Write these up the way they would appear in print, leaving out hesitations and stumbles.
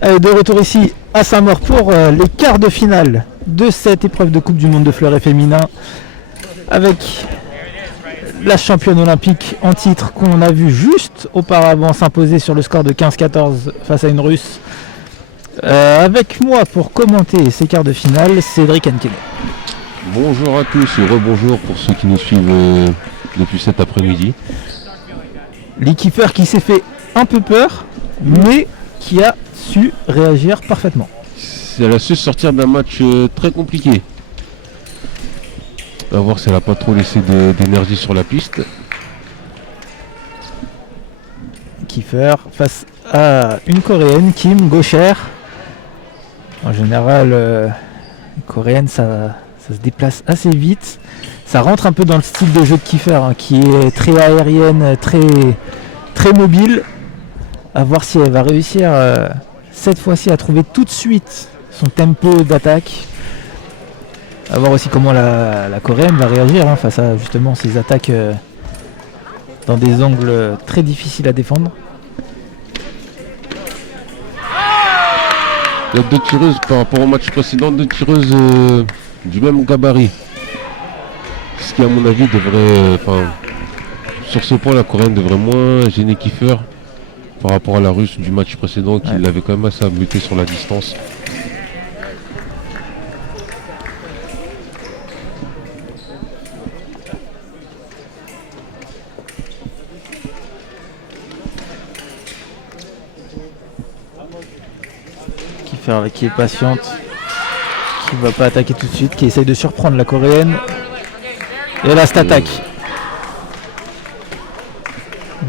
De retour ici à Saint-Maur pour les quarts de finale de cette épreuve de Coupe du Monde de fleuret féminin avec la championne olympique en titre qu'on a vu juste auparavant s'imposer sur le score de 15-14 face à une Russe. Avec moi pour commenter ces quarts de finale, Cédric Ankene. Bonjour à tous et rebonjour pour ceux qui nous suivent depuis cet après-midi. L'E-Keeper qui s'est fait un peu peur, mais qui a su réagir parfaitement. Elle a su sortir d'un match très compliqué. On va voir si elle n'a pas trop laissé d'énergie sur la piste. Kiefer face à une coréenne, Kim, gauchère. En général, les coréennes, ça se déplace assez vite. Ça rentre un peu dans le style de jeu de Kiefer, qui est très aérienne, très mobile. À voir si elle va réussir cette fois-ci à trouver tout de suite son tempo d'attaque. À voir aussi comment la coréenne va réagir face à justement ces attaques dans des angles très difficiles à défendre. Il y a deux tireuses par rapport au match précédent, deux tireuses du même gabarit. Ce qui à mon avis devrait, sur ce point la coréenne devrait moins gêner Kiefer par rapport à la russe du match précédent qui l'avait quand même assez abuté sur la distance. Kiefer qui est patiente, qui ne va pas attaquer tout de suite, qui essaye de surprendre la coréenne. Et là, cette attaque.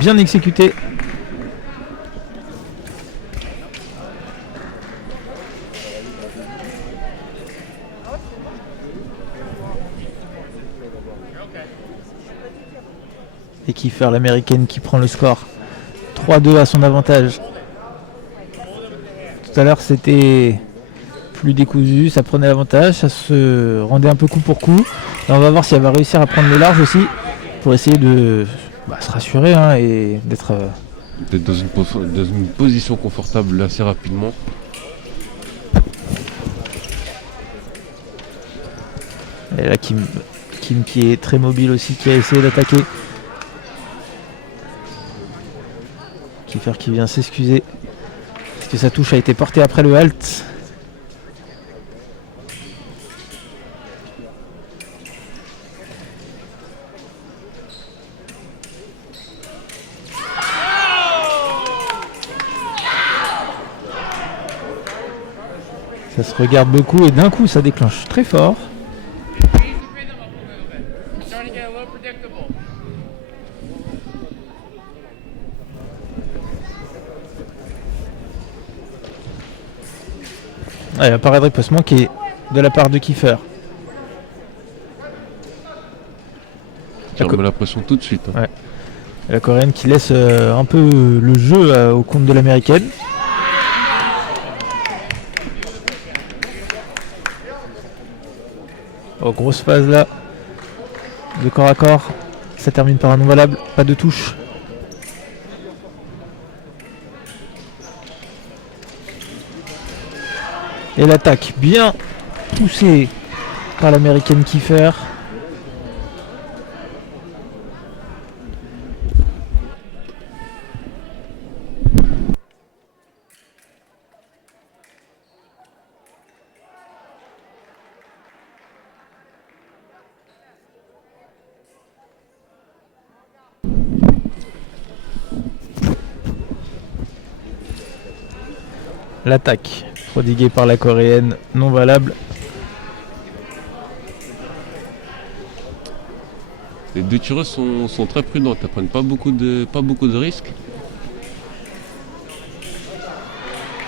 Bien exécutée. Et Kiefer, l'américaine, qui prend le score 3-2 à son avantage. Tout à l'heure, c'était plus décousu, ça prenait l'avantage, ça se rendait un peu coup pour coup. Là, on va voir si elle va réussir à prendre le large aussi, pour essayer de se rassurer et d'être dans une position confortable assez rapidement. Et là, Kim qui est très mobile aussi, qui a essayé d'attaquer. Kiefer qui vient s'excuser parce que sa touche a été portée après le halt. Ça se regarde beaucoup et d'un coup ça déclenche très fort. Il apparaît de ripostement qui est de la part de Kiefer. Qui remet la pression tout de suite. Ouais. La coréenne qui laisse un peu le jeu au compte de l'américaine. Oh, grosse phase là. De corps à corps. Ça termine par un non valable. Pas de touche. Et l'attaque bien poussée par l'américaine Kiefer. L'attaque prodiguée par la coréenne, non valable. Les deux tireuses sont très prudentes, elles prennent pas beaucoup de risques.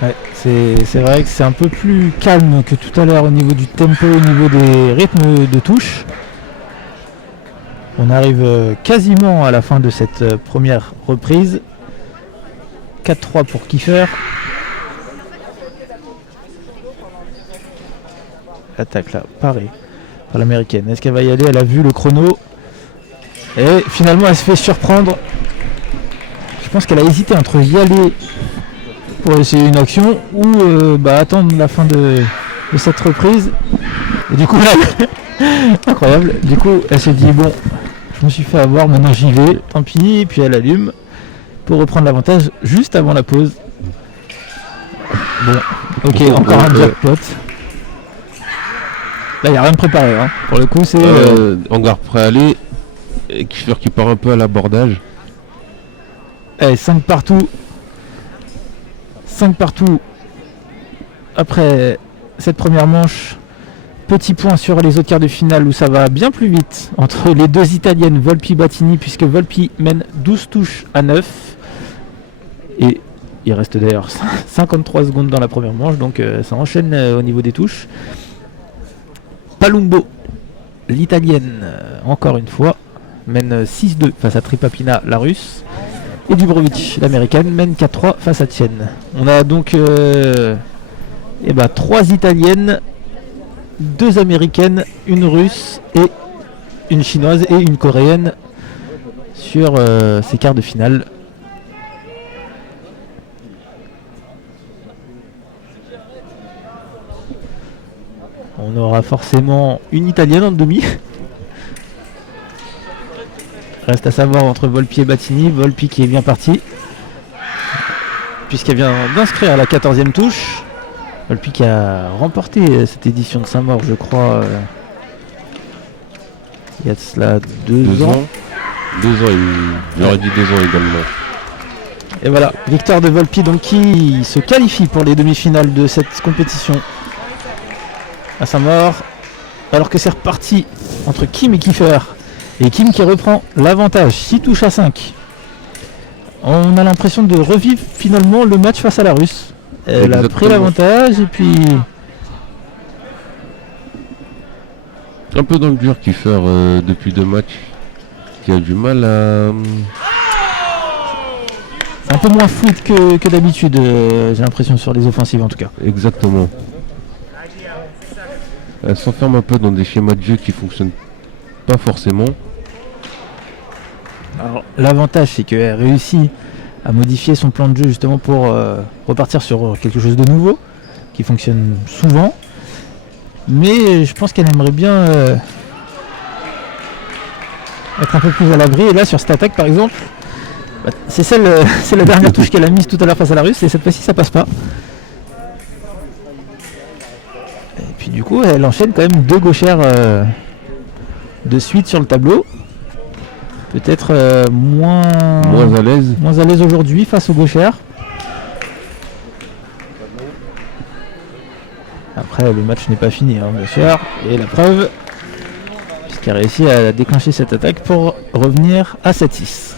Ouais, c'est vrai que c'est un peu plus calme que tout à l'heure au niveau du tempo, au niveau des rythmes de touche. On arrive quasiment à la fin de cette première reprise. 4-3 pour Kiefer. Attaque là, parée par l'américaine. Est-ce qu'elle va y aller? Elle a vu le chrono. Et finalement elle se fait surprendre. Je pense qu'elle a hésité entre y aller pour essayer une action ou attendre la fin de cette reprise. Et du coup là, incroyable, du coup elle s'est dit bon, je me suis fait avoir, maintenant j'y vais, tant pis, et puis elle allume pour reprendre l'avantage juste avant la pause. Bon, ok, encore un jackpot. Là il n'y a rien de préparé, hein. Pour le coup c'est... hangar prêt à aller, et Kiefer qui part un peu à l'abordage. Allez, 5 partout. 5 partout après cette première manche. Petit point sur les autres quarts de finale où ça va bien plus vite entre les deux italiennes Volpi-Battini, puisque Volpi mène 12 touches à 9 et il reste d'ailleurs 53 secondes dans la première manche, donc ça enchaîne au niveau des touches. Palumbo, l'italienne, encore une fois mène 6-2 face à Tripapina, la russe, et Dubrovic, l'américaine, mène 4-3 face à Tienne. On a donc 3 italiennes, 2 américaines, une russe et une chinoise et une coréenne sur ces quarts de finale. On aura forcément une italienne en demi. Reste à savoir entre Volpi et Battini. Volpi qui est bien parti, puisqu'elle vient d'inscrire la 14e touche. Volpi qui a remporté cette édition de Saint-Maur, je crois, il y a de cela 2 ans. 2 ans, il aurait dit 2 ans également. Et voilà, victoire de Volpi donc qui se qualifie pour les demi-finales de cette compétition à Saint-Maur. Alors que c'est reparti entre Kim et Kiefer. Et Kim qui reprend l'avantage, 6 touches à 5. On a l'impression de revivre finalement le match face à la Russe. Elle a pris l'avantage et puis... Un peu dans le dur Kiefer depuis 2 matchs. Qui a du mal à... C'est un peu moins fluide que d'habitude, j'ai l'impression, sur les offensives en tout cas. Exactement. Elle s'enferme un peu dans des schémas de jeu qui fonctionnent pas forcément. Alors, l'avantage c'est qu'elle réussit à modifier son plan de jeu justement pour repartir sur quelque chose de nouveau qui fonctionne souvent, mais je pense qu'elle aimerait bien être un peu plus à l'abri. Et là sur cette attaque par exemple, c'est la dernière touche qu'elle a mise tout à l'heure face à la Russe, et cette fois-ci ça passe pas. Et puis du coup elle enchaîne quand même 2 gauchères de suite sur le tableau. Peut-être moins à l'aise aujourd'hui face aux gauchères. Après le match n'est pas fini, hein, bien sûr. Et la preuve, puisqu'elle a réussi à déclencher cette attaque pour revenir à 7-6.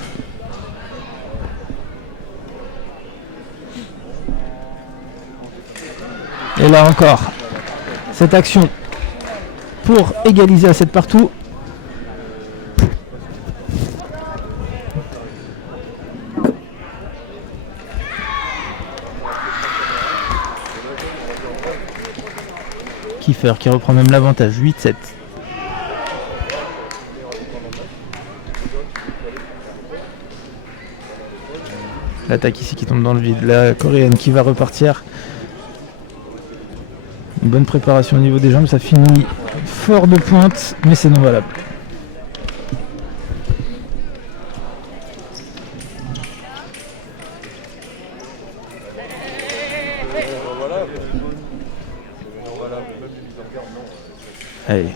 Et là encore, cette action pour égaliser à 7 partout. Kiefer qui reprend même l'avantage, 8-7. L'attaque ici qui tombe dans le vide, la coréenne qui va repartir. Une bonne préparation au niveau des jambes, ça finit fort de pointe, mais c'est non valable. Allez.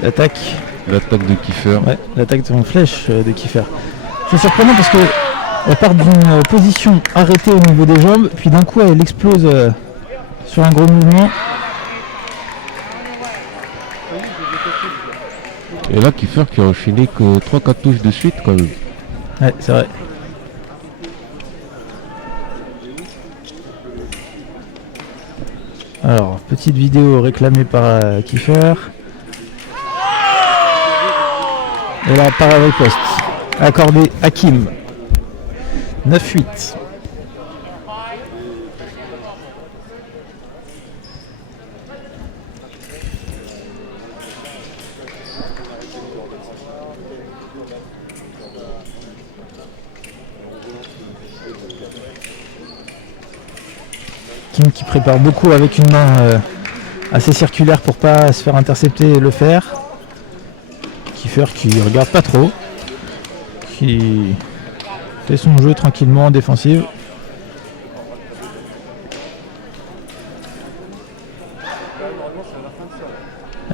L'attaque de Kiefer. Ouais, l'attaque en flèche de Kiefer. C'est surprenant parce que elle part d'une position arrêtée au niveau des jambes, puis d'un coup elle explose sur un gros mouvement. Et là Kiefer qui a enchaîné que 3-4 touches de suite quand même. Ouais, c'est vrai. Alors, petite vidéo réclamée par Kiefer. Et là, par riposte, accordé à Kim. 9-8. Kim qui prépare beaucoup avec une main assez circulaire pour pas se faire intercepter et le faire. Kiefer qui regarde pas trop, qui fait son jeu tranquillement en défensive.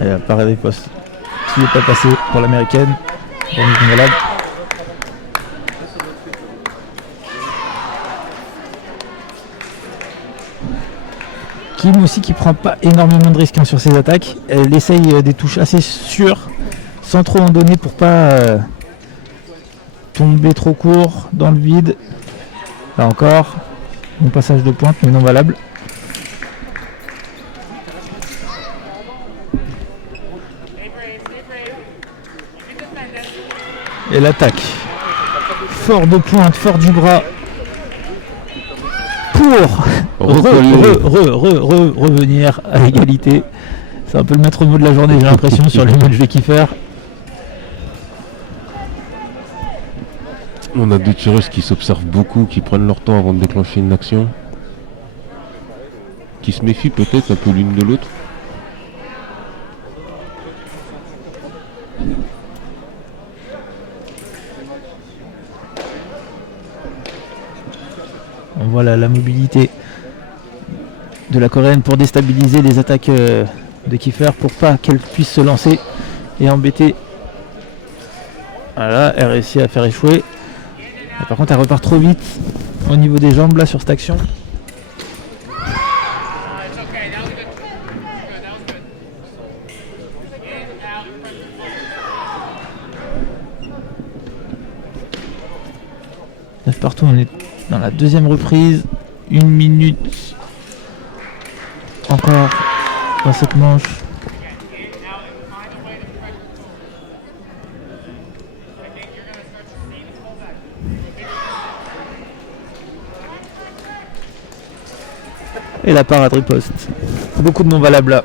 Et appareil des postes qui n'est pas passé pour l'américaine. Remise malade. Kim aussi qui prend pas énormément de risques sur ses attaques. Elle essaye des touches assez sûres sans trop en donner pour pas tomber trop court dans le vide. Là encore, bon passage de pointe mais non valable. Et l'attaque. Fort de pointe, fort du bras. Pour revenir à l'égalité. C'est un peu le maître mot de la journée, j'ai l'impression, sur les matchs de Kiefer. On a deux tireuses qui s'observent beaucoup, qui prennent leur temps avant de déclencher une action. Qui se méfient peut-être un peu l'une de l'autre. Voilà la mobilité de la Coréenne pour déstabiliser les attaques de Kiefer pour pas qu'elle puisse se lancer et embêter. Voilà, elle réussit à faire échouer. Et par contre elle repart trop vite au niveau des jambes là sur cette action. Partout, on est dans la deuxième reprise, 1 minute encore dans cette manche. Et la parade riposte. Beaucoup de non valables là.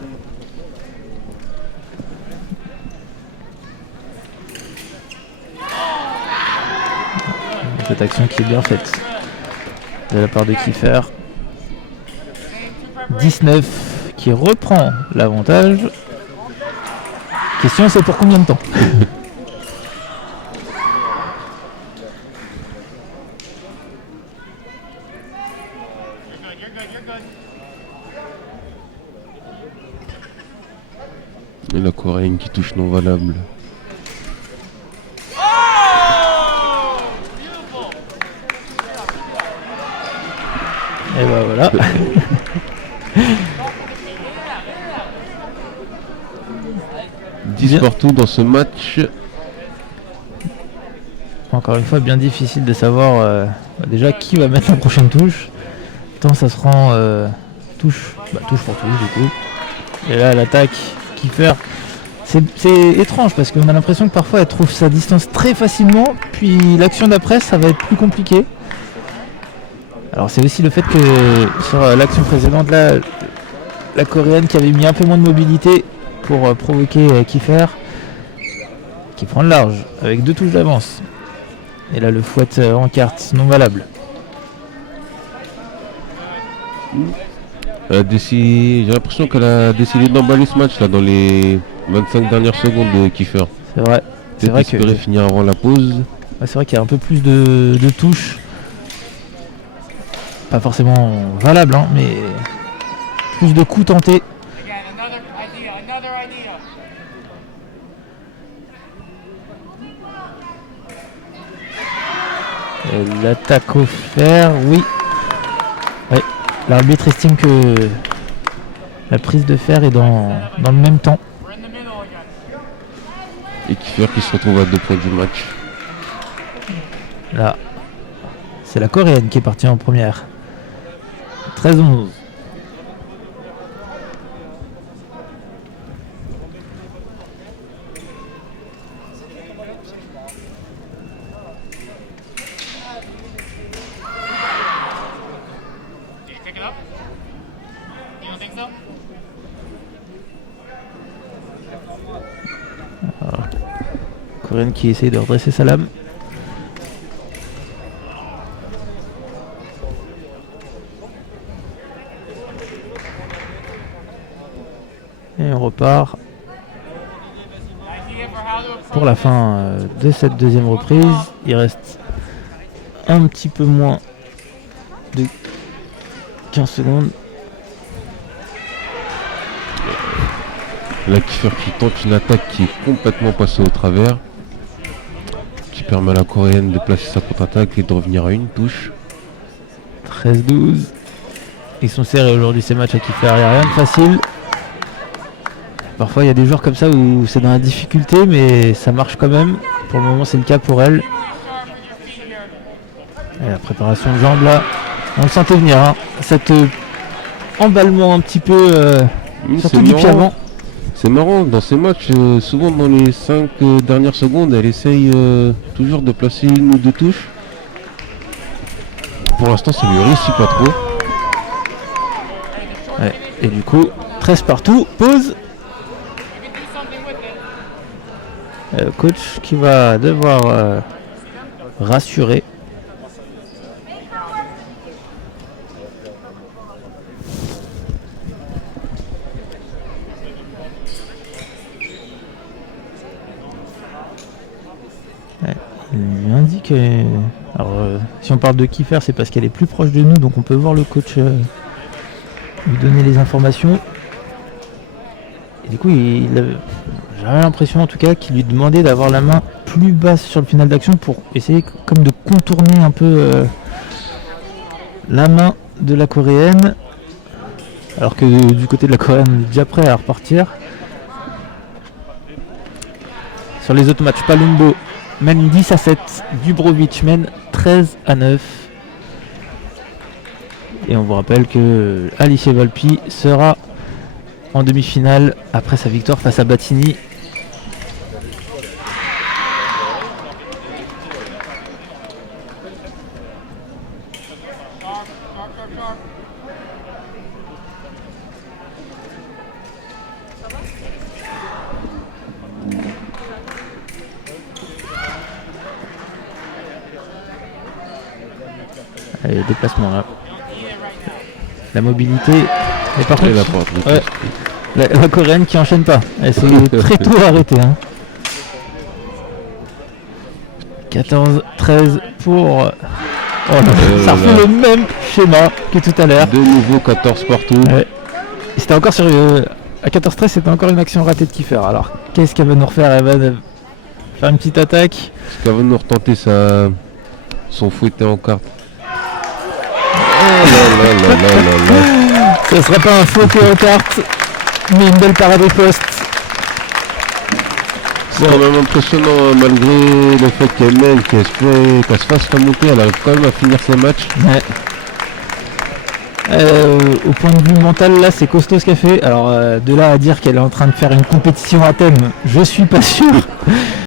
Cette action qui est bien faite de la part de Kiefer. 19 qui reprend l'avantage. Question, c'est pour combien de temps? Et la Coréenne qui touche non valable. Et ben voilà. Partout dans ce match. Encore une fois, bien difficile de savoir déjà qui va mettre la prochaine touche. Tant ça se rend touche pour tous du coup. Et là l'attaque Kiefer. C'est étrange parce qu'on a l'impression que parfois elle trouve sa distance très facilement, puis l'action d'après ça va être plus compliqué. Alors c'est aussi le fait que sur l'action précédente là, la Coréenne qui avait mis un peu moins de mobilité pour provoquer Kiefer, qui prend le large avec 2 touches d'avance. Et là le fouette en carte non valable. J'ai l'impression qu'elle a décidé d'emballer ce match là dans les 25 dernières secondes de Kiefer. C'est vrai. C'est vrai que finir avant la pause. Ouais, c'est vrai qu'il y a un peu plus de touches. Pas forcément valable, hein, mais plus de coups tentés. L'attaque au fer, oui. Ouais. L'arbitre estime que la prise de fer est dans le même temps. Et Kiefer qui se retrouve à 2 points du match. Là, c'est la Coréenne qui est partie en première. 13-11. Coréenne qui essaye de redresser sa lame. Et on repart pour la fin de cette deuxième reprise. Il reste un petit peu moins de 15 secondes. Là, Kiefer qui tente une attaque qui est complètement passée au travers, qui permet à la coréenne de placer sa contre-attaque et de revenir à une touche. 13-12. Ils sont serrés aujourd'hui ces matchs à Kiefer, il n'y a rien de facile. Parfois il y a des joueurs comme ça où c'est dans la difficulté mais ça marche quand même. Pour le moment c'est le cas pour elle. Et la préparation de jambes là, on le sentait venir. Hein. Cet emballement un petit peu, surtout du pied avant. C'est marrant, dans ces matchs, souvent dans les 5 dernières secondes, elle essaye toujours de placer une ou deux touches. Pour l'instant ça lui réussit pas trop. Ouais. Et du coup, 13 partout, pause. Coach qui va devoir rassurer. Ouais, il lui indique. Alors, si on parle de Kiefer, c'est parce qu'elle est plus proche de nous, donc on peut voir le coach lui donner les informations. Et du coup, j'avais l'impression en tout cas qu'il lui demandait d'avoir la main plus basse sur le final d'action pour essayer comme de contourner un peu la main de la coréenne. Alors que du côté de la coréenne, on est déjà prêt à repartir. Sur les autres matchs, Palumbo mène 10-7, Dubrovic mène 13-9. Et on vous rappelle que Alice Volpi sera en demi-finale après sa victoire face à Battini. Allez, déplacement là. La mobilité. Et par contre, ouais, la coréenne qui enchaîne pas. Elle s'est très tôt arrêtée. Hein. 14-13 pour. Oh, ça refait le même schéma que tout à l'heure. De nouveau 14 partout. Ouais. C'était encore sur. À 14-13, c'était encore une action ratée de Kiefer. Alors, qu'est-ce qu'elle va nous refaire? Elle va faire une petite attaque. Est-ce qu'elle va nous retenter son fouetté en carte? Ce serait pas un faux que en carte, mais une belle parade au poste. C'est quand même impressionnant, hein, malgré le fait qu'elle mène, qu'elle se fasse remonter, elle arrive quand même à finir ses matchs. Ouais. Au point de vue mental, là, c'est costaud ce qu'elle fait. Alors, de là à dire qu'elle est en train de faire une compétition à thème, je suis pas sûr.